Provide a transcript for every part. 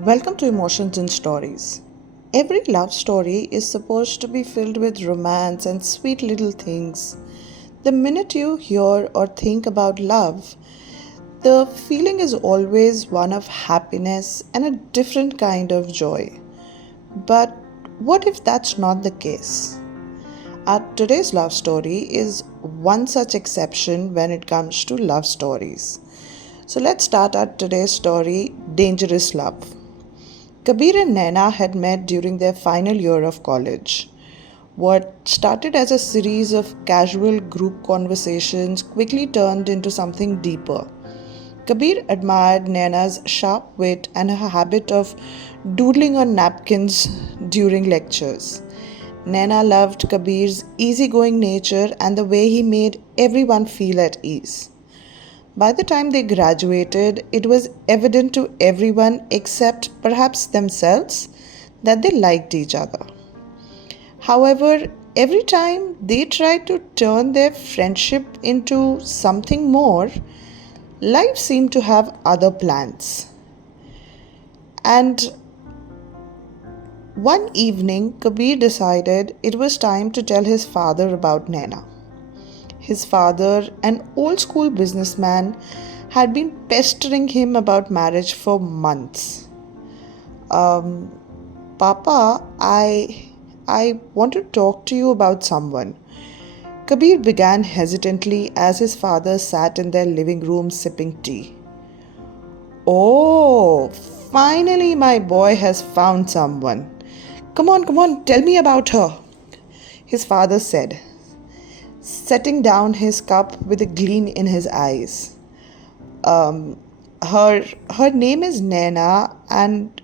Welcome to Emotions and Stories. Every love story is supposed to be filled with romance and sweet little things. The minute you hear or think about love, the feeling is always one of happiness and a different kind of joy. But what if that's not the case? Our today's love story is one such exception when it comes to love stories. So let's start our today's story, Dangerous Love. Kabir and Naina had met during their final year of college. What started as a series of casual group conversations quickly turned into something deeper. Kabir admired Naina's sharp wit and her habit of doodling on napkins during lectures. Naina loved Kabir's easygoing nature and the way he made everyone feel at ease. By the time they graduated, it was evident to everyone except perhaps themselves that they liked each other. However, every time they tried to turn their friendship into something more, life seemed to have other plans. And one evening, Kabir decided it was time to tell his father about Naina. His father, an old school businessman, had been pestering him about marriage for months. Um, Papa, I want to talk to you about someone. Kabir began hesitantly as his father sat in their living room sipping tea. Oh, finally my boy has found someone. Come on, tell me about her, his father said, setting down his cup with a gleam in his eyes. Um, her name is Naina, and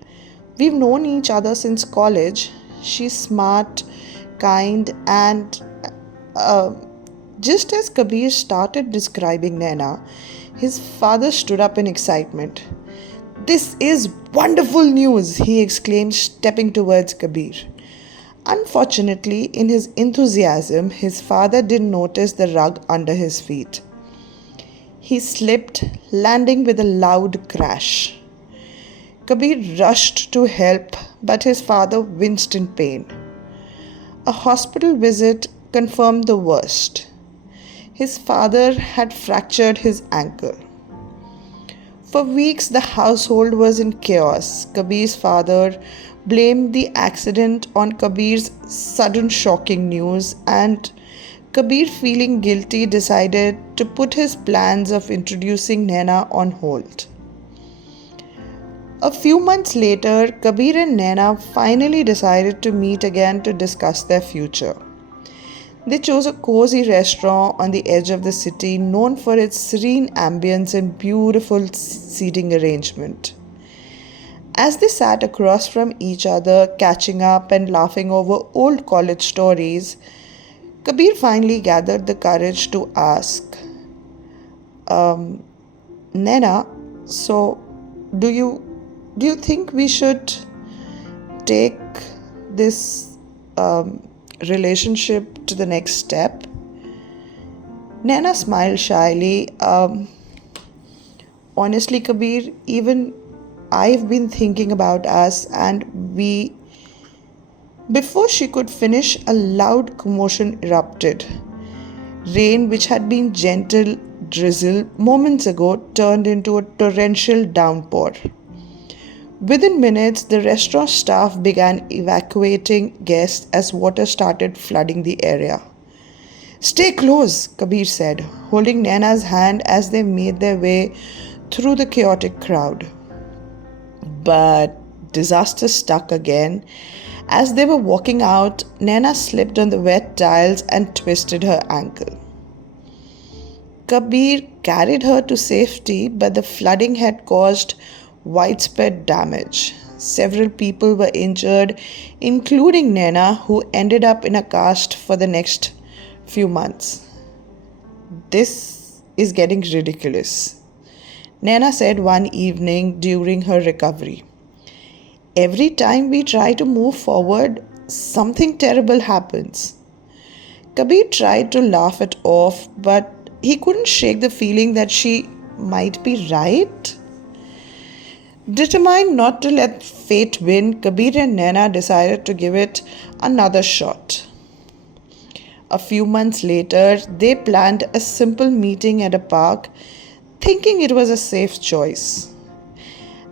we've known each other since college. She's smart, kind, and uh, just as Kabir started describing Naina, his father stood up in excitement. This is wonderful news, he exclaimed, stepping towards Kabir. Unfortunately, in his enthusiasm, his father didn't notice the rug under his feet. He slipped, landing with a loud crash. Kabir rushed to help, but his father winced in pain. A hospital visit confirmed the worst. His father had fractured his ankle. For weeks, the household was in chaos. Kabir's father blamed the accident on Kabir's sudden shocking news, and Kabir, feeling guilty, decided to put his plans of introducing Naina on hold. A few months later, Kabir and Naina finally decided to meet again to discuss their future. They chose a cozy restaurant on the edge of the city known for its serene ambience and beautiful seating arrangement. As they sat across from each other, catching up and laughing over old college stories, Kabir finally gathered the courage to ask, Naina, so do you think we should take this relationship to the next step? Naina smiled shyly. Honestly, Kabir, even I've been thinking about us, and we. Before she could finish, a loud commotion erupted. Rain, which had been gentle drizzle moments ago, turned into a torrential downpour. Within minutes, the restaurant staff began evacuating guests as water started flooding the area. Stay close, Kabir said, holding Naina's hand as they made their way through the chaotic crowd. But disaster struck again. As they were walking out, Naina slipped on the wet tiles and twisted her ankle. Kabir carried her to safety, but the flooding had caused widespread damage. Several people were injured, including Naina, who ended up in a cast for the next few months. This is getting ridiculous, Naina said one evening during her recovery. Every time we try to move forward, something terrible happens. Kabir tried to laugh it off, but he couldn't shake the feeling that she might be right. Determined not to let fate win, Kabir and Naina decided to give it another shot. A few months later, they planned a simple meeting at a park, thinking it was a safe choice.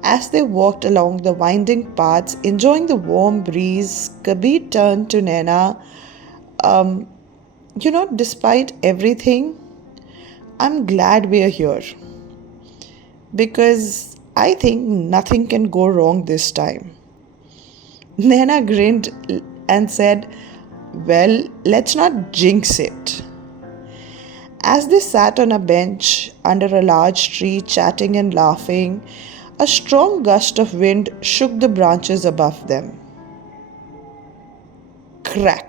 As they walked along the winding paths, enjoying the warm breeze, Kabir turned to Naina. Um, despite everything, I'm glad we're here because I think nothing can go wrong this time. Naina grinned and said, well, let's not jinx it. As they sat on a bench under a large tree, chatting and laughing, a strong gust of wind shook the branches above them. Crack!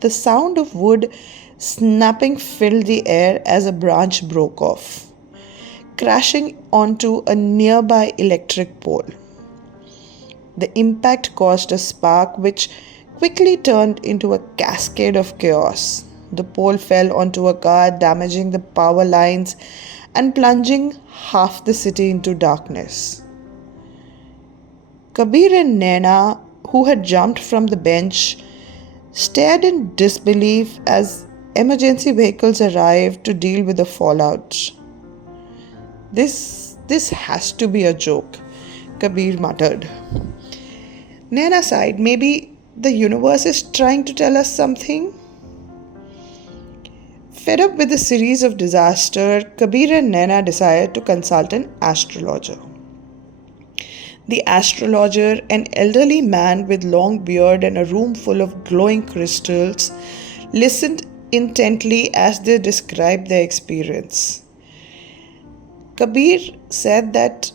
The sound of wood snapping filled the air as a branch broke off, crashing onto a nearby electric pole. The impact caused a spark which quickly turned into a cascade of chaos. The pole fell onto a car, damaging the power lines and plunging half the city into darkness. Kabir and Naina, who had jumped from the bench, stared in disbelief as emergency vehicles arrived to deal with the fallout. This has to be a joke, Kabir muttered. Naina sighed, maybe the universe is trying to tell us something? Fed up with the series of disaster, Kabir and Naina decided to consult an astrologer. The astrologer, an elderly man with long beard and a room full of glowing crystals, listened intently as they described their experience. Kabir said that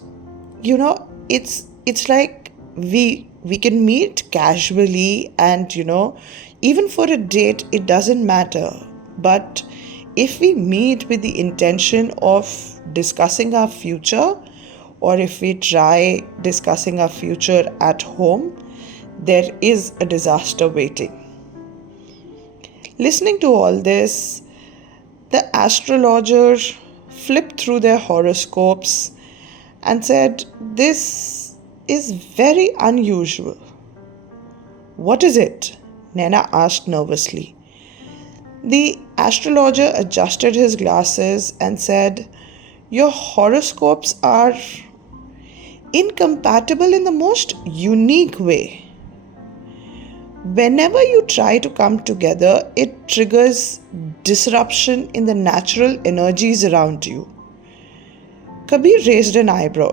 it's like we can meet casually and even for a date it doesn't matter, but if we meet with the intention of discussing our future, or if we try discussing our future at home, there is a disaster waiting. Listening to all this, the astrologer flipped through their horoscopes and said, this is very unusual. What is it? Naina asked nervously. The astrologer adjusted his glasses and said, your horoscopes are incompatible in the most unique way. Whenever you try to come together, it triggers disruption in the natural energies around you. Kabir raised an eyebrow.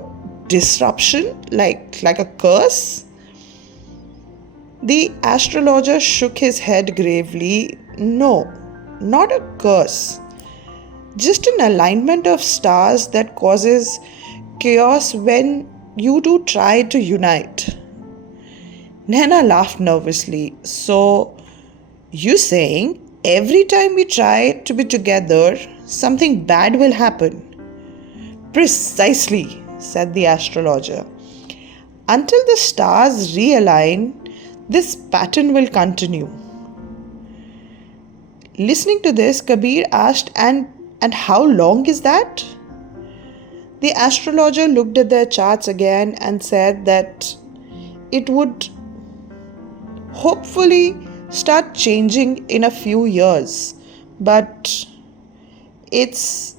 Disruption? Like a curse? The astrologer shook his head gravely. No, not a curse. Just an alignment of stars that causes chaos when you two try to unite. Naina laughed nervously. So, you saying every time we try to be together, something bad will happen? Precisely, said the astrologer. Until the stars realign, this pattern will continue. Listening to this, Kabir asked, and how long is that? The astrologer looked at their charts again and said that it would hopefully start changing in a few years, but it's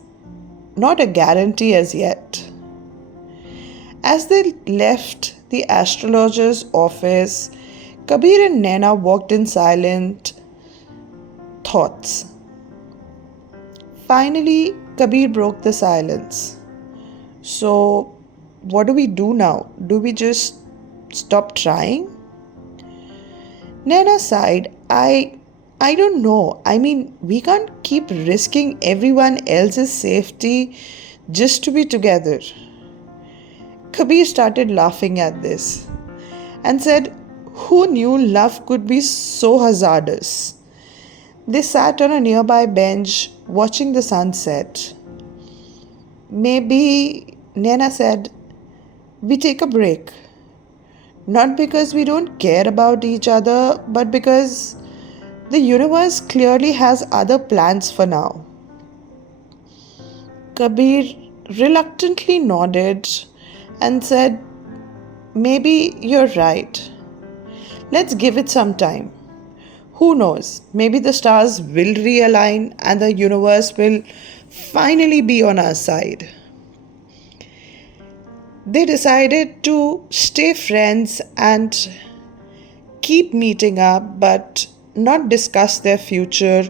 not a guarantee as yet. As they left the astrologer's office, Kabir and Naina walked in silent thoughts. Finally, Kabir broke the silence. So, what do we do now? Do we just stop trying? Naina sighed. I don't know. I mean, we can't keep risking everyone else's safety just to be together. Kabir started laughing at this and said, who knew love could be so hazardous? They sat on a nearby bench watching the sunset. Maybe, Naina said, we take a break. Not because we don't care about each other, but because the universe clearly has other plans for now. Kabir reluctantly nodded and said, maybe you're right. Let's give it some time. Who knows? Maybe the stars will realign and the universe will finally be on our side. They decided to stay friends and keep meeting up but not discuss their future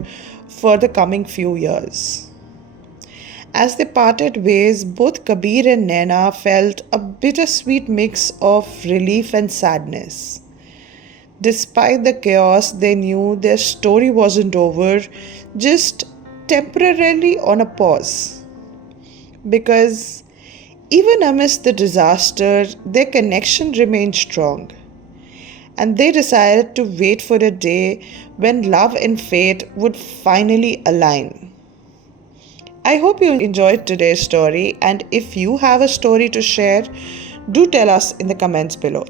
for the coming few years. As they parted ways, both Kabir and Naina felt a bittersweet mix of relief and sadness. Despite the chaos, they knew their story wasn't over, just temporarily on a pause. Because even amidst the disaster, their connection remained strong. And they decided to wait for a day when love and fate would finally align. I hope you enjoyed today's story, and if you have a story to share, do tell us in the comments below.